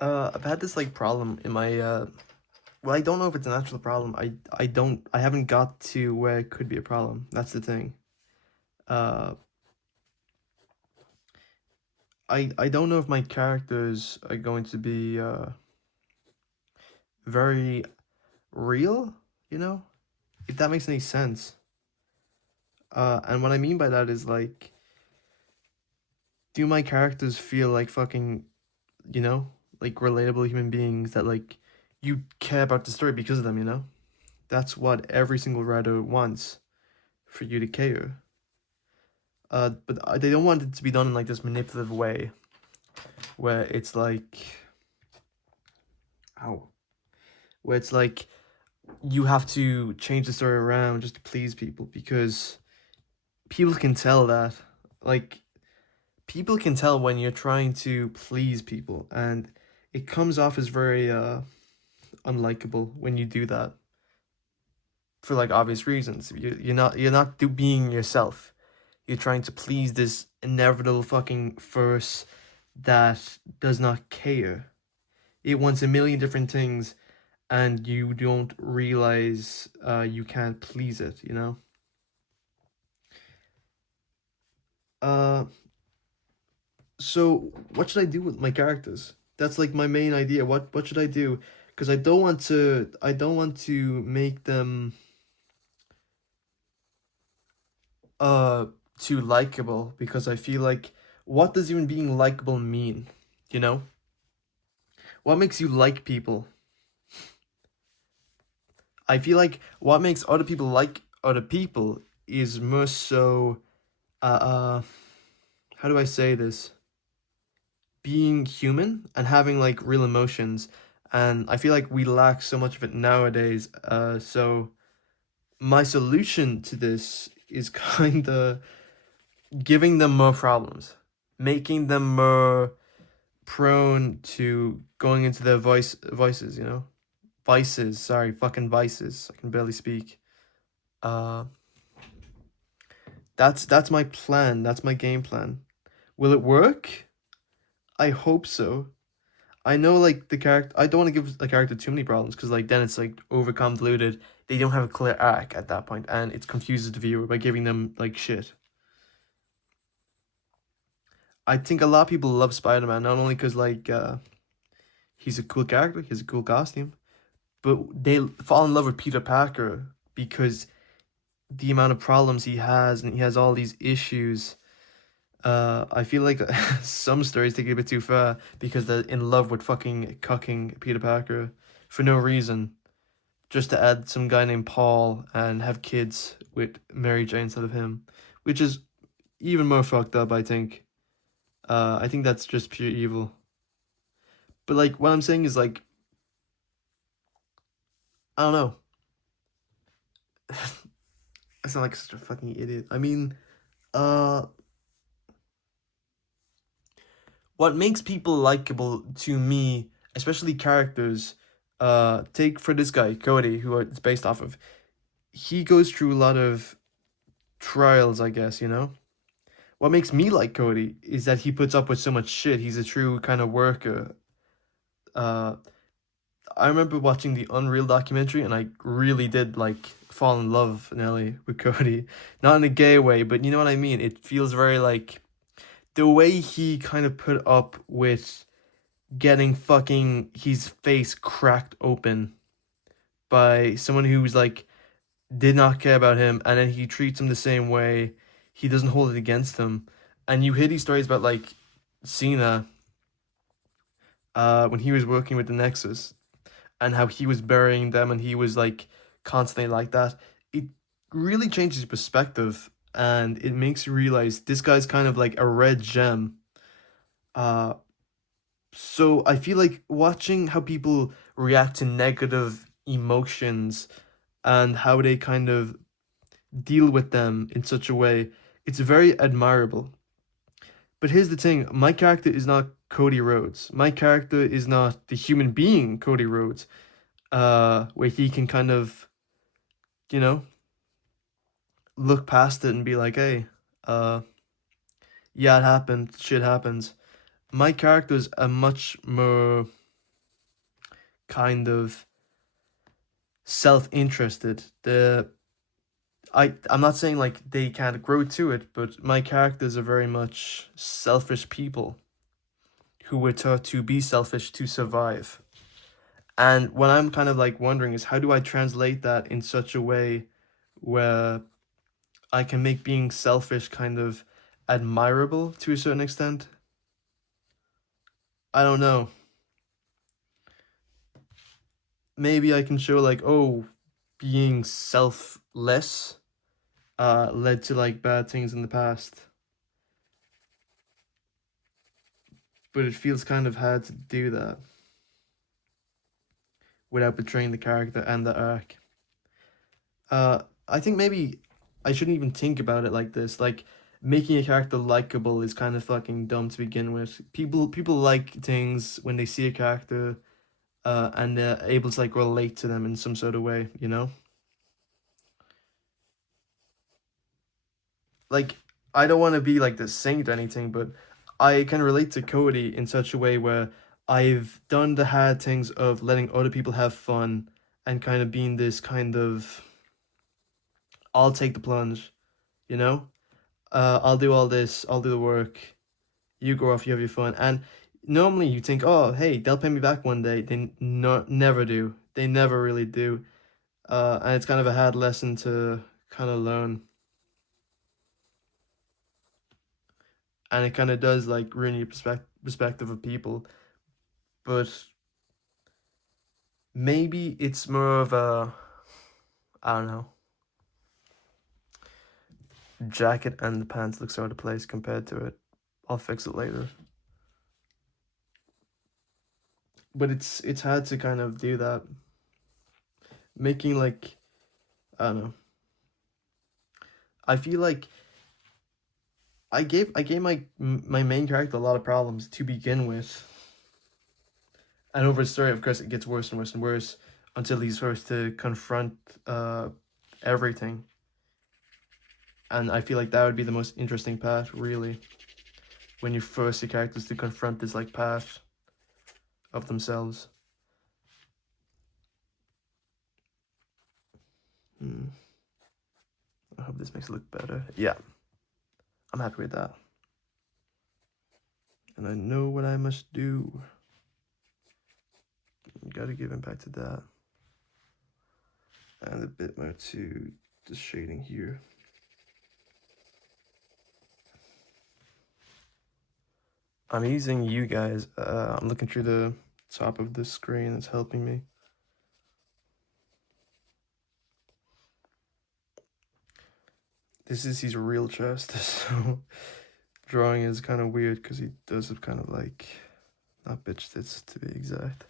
I've had this like problem in my well, I don't know if it's an actual problem. I haven't got to where it could be a problem. That's the thing. Uh I don't know if my characters are going to be very real, you know? If that makes any sense. And what I mean by that is like, do my characters feel like fucking, you know, like relatable human beings that like you care about the story because of them, you know? That's what every single writer wants, for you to care. But they don't want it to be done in like this manipulative way, where it's like, ow, where it's like you have to change the story around just to please people because people can tell that, like, people can tell when you're trying to please people, and it comes off as very unlikable when you do that for like obvious reasons. You're not being yourself. You're trying to please this inevitable fucking force that does not care. It wants a million different things, and you don't realize you can't please it, you know? Uh, so what should I do with my characters? That's like my main idea. What should I do? Because I don't want to make them uh too likable, because I feel like, what does even being likable mean? You know? What makes you like people? I feel like what makes other people like other people is more so uh how do I say this? Being human and having like real emotions. And I feel like we lack so much of it nowadays. So my solution to this is kind of giving them more problems, making them more prone to going into their voices, you know? Vices, sorry, fucking vices. I can barely speak. Uh that's my plan. That's my game plan. Will it work? I hope so. I know like the character. I don't want to give the character too many problems because like then it's like over convoluted. They don't have a clear arc at that point, and it confuses the viewer by giving them like shit. I think a lot of people love Spider Man not only because like he's a cool character, he has a cool costume, but they fall in love with Peter Parker because the amount of problems he has, and he has all these issues. I feel like some stories take it a bit too far because they're in love with fucking cucking Peter Parker for no reason, just to add some guy named Paul and have kids with Mary Jane instead of him, which is even more fucked up, I think. I think that's just pure evil. But like what I'm saying is like, I don't know. I sound like such a fucking idiot. I mean, uh what makes people likable to me, especially characters, take for this guy, Cody, who it's based off of. He goes through a lot of trials, I guess, you know? What makes me like Cody is that he puts up with so much shit. He's a true kind of worker. Uh, I remember watching the Unreal documentary, and I really did like fall in love nearly with Cody. Not in a gay way, but you know what I mean? It feels very like the way he kind of put up with getting fucking his face cracked open by someone who's like did not care about him, and then he treats him the same way. He doesn't hold it against him. And you hear these stories about like Cena, when he was working with the Nexus, and how he was burying them, and he was like constantly like that. It really changes your perspective, and it makes you realize this guy's kind of like a red gem. Uh, so I feel like watching how people react to negative emotions and how they kind of deal with them in such a way, it's very admirable. But here's the thing, my character is not Cody Rhodes. My character is not the human being Cody Rhodes, where he can kind of, you know, look past it and be like, hey, uh, yeah, it happened, shit happens. My character is a much more. kind of self-interested. I'm not saying like they can't grow to it, but my characters are very much selfish people who were taught to be selfish to survive. And what I'm kind of like wondering is how do I translate that in such a way where I can make being selfish kind of admirable to a certain extent? I don't know. Maybe I can show like, oh, being selfless led to like bad things in the past. But it feels kind of hard to do that without betraying the character and the arc. I think maybe I shouldn't even think about it like this. Like making a character likable is kind of fucking dumb to begin with. People like things when they see a character, and they're able to like relate to them in some sort of way. You know, like I don't want to be like the saint or anything, but I can relate to Cody in such a way where I've done the hard things of letting other people have fun and kind of being this kind of I'll take the plunge, you know? I'll do all this, I'll do the work, you go off, you have your fun. And normally you think, oh, hey, they'll pay me back one day. They never do. They never really do. And it's kind of a hard lesson to kind of learn. And it kind of does like ruin your perspective of people. But maybe it's more of a, I don't know, jacket and the pants looks out of place compared to it. I'll fix it later. But it's hard to kind of do that. Making like, I don't know. I feel like I gave my main character a lot of problems to begin with. And over the story, of course, it gets worse and worse and worse until he's forced to confront everything. And I feel like that would be the most interesting part, really, when you force the characters to confront this like path of themselves. I hope this makes it look better. Yeah, I'm happy with that. And I know what I must do. Gotta give impact to that. And a bit more to the shading here. I'm using you guys. I'm looking through the top of the screen. It's helping me. This is his real chest, so drawing is kind of weird because he does have kind of like, not bitch tits to be exact.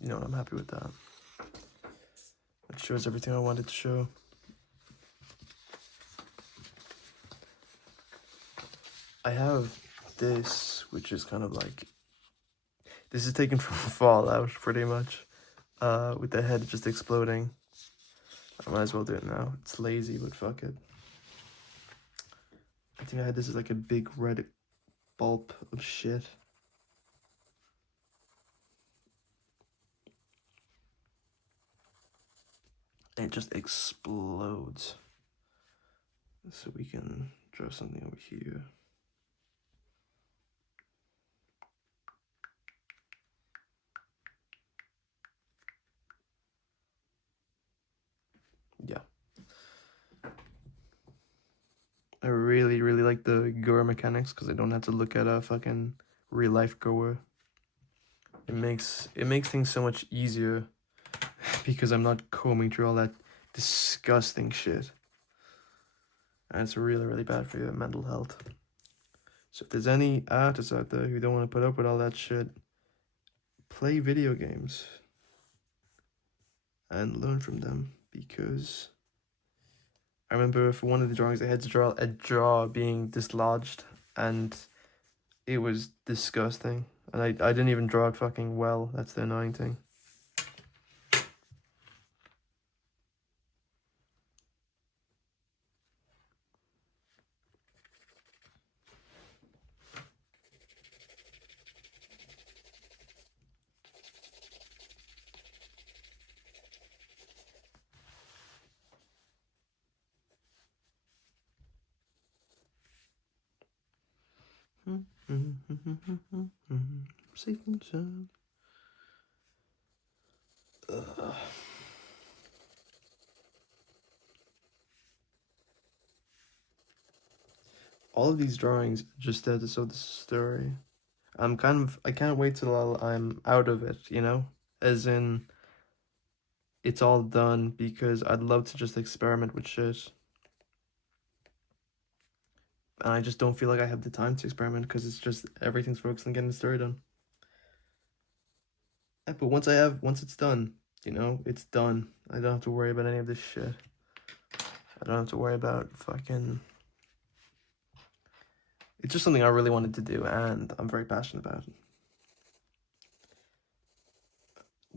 You know what, I'm happy with that. It shows everything I wanted to show. I have this, which is kind of like, this is taken from Fallout, pretty much, with the head just exploding. I might as well do it now. It's lazy, but fuck it. I think I had this as like a big red bulb of shit. And it just explodes. So we can draw something over here. Yeah. I really, really like the gore mechanics because I don't have to look at a fucking real life gore. It makes things so much easier because I'm not combing through all that disgusting shit. And it's really, really bad for your mental health. So if there's any artists out there who don't want to put up with all that shit, play video games and learn from them, because I remember for one of the drawings I had to draw a jaw being dislodged and it was disgusting. And I didn't even draw it fucking well. That's the annoying thing. Safe and sound. All of these drawings just there to show the story. I can't wait till I'm out of it, you know? As in, it's all done, because I'd love to just experiment with shit. And I just don't feel like I have the time to experiment, because it's just everything's focused on getting the story done. Yeah, but once it's done, you know, it's done. I don't have to worry about any of this shit. I don't have to worry about fucking... It's just something I really wanted to do, and I'm very passionate about it.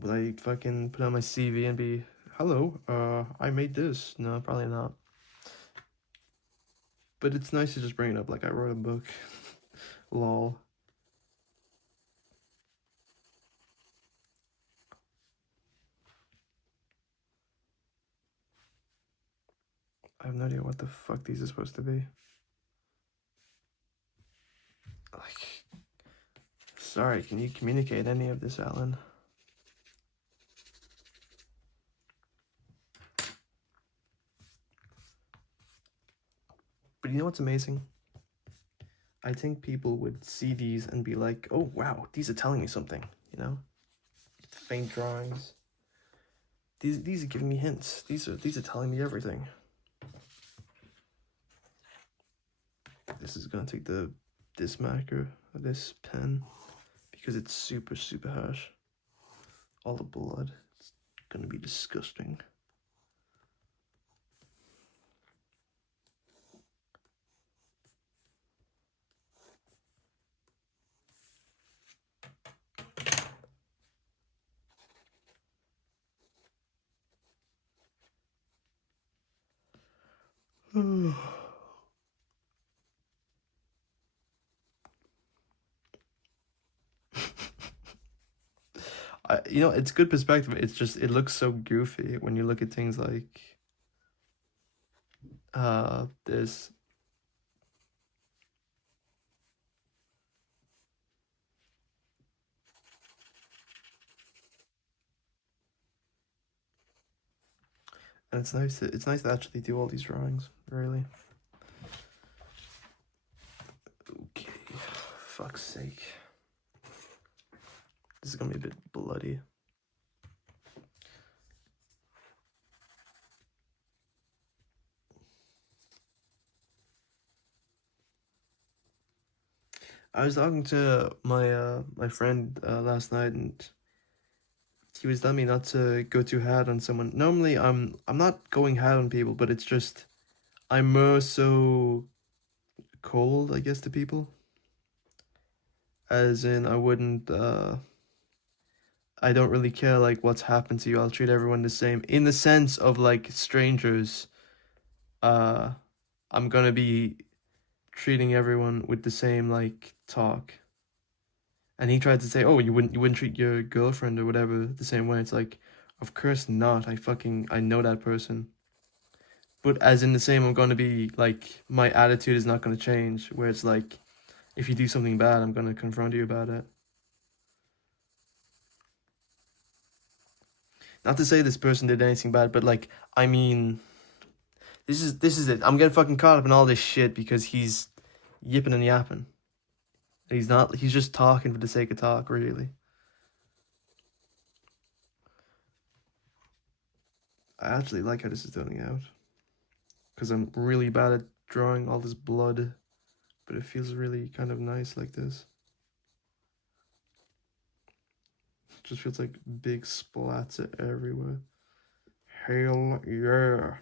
Would I fucking put on my CV and be, hello, I made this? No, probably not. But it's nice to just bring it up like I wrote a book. Lol. I have no idea what the fuck these are supposed to be. Like, sorry, can you communicate any of this, Alan? But you know what's amazing? I think people would see these and be like, oh wow, these are telling me something, you know? Faint drawings. These are giving me hints. These are telling me everything. This is gonna take this marker, this pen, because it's super, super harsh. All the blood. It's gonna be disgusting. You know, it's good perspective. It's just, it looks so goofy when you look at things like this. And it's nice to actually do all these drawings, really. Okay, fuck's sake. This is gonna be a bit bloody. I was talking to my friend last night, and he was telling me not to go too hard on someone. Normally, I'm not going hard on people, but it's just I'm more so cold, I guess, to people. As in, I don't really care like what's happened to you. I'll treat everyone the same in the sense of like strangers. Uh, I'm gonna be treating everyone with the same like talk. And he tried to say, "Oh, you wouldn't treat your girlfriend or whatever the same way." It's like, of course not. I know that person. But as in the same, I'm gonna be like, my attitude is not gonna change. Where it's like, if you do something bad, I'm gonna confront you about it. Not to say this person did anything bad, but like, I mean, this is it. I'm getting fucking caught up in all this shit because he's yipping and yapping. He's not. He's just talking for the sake of talk, really. I actually like how this is turning out, because I'm really bad at drawing all this blood, but it feels really kind of nice like this. It just feels like big splats everywhere. Hell yeah.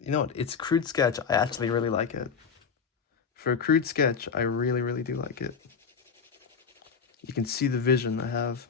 You know what? It's crude sketch. I actually really like it. For a crude sketch, I really, really do like it. can see the vision I have.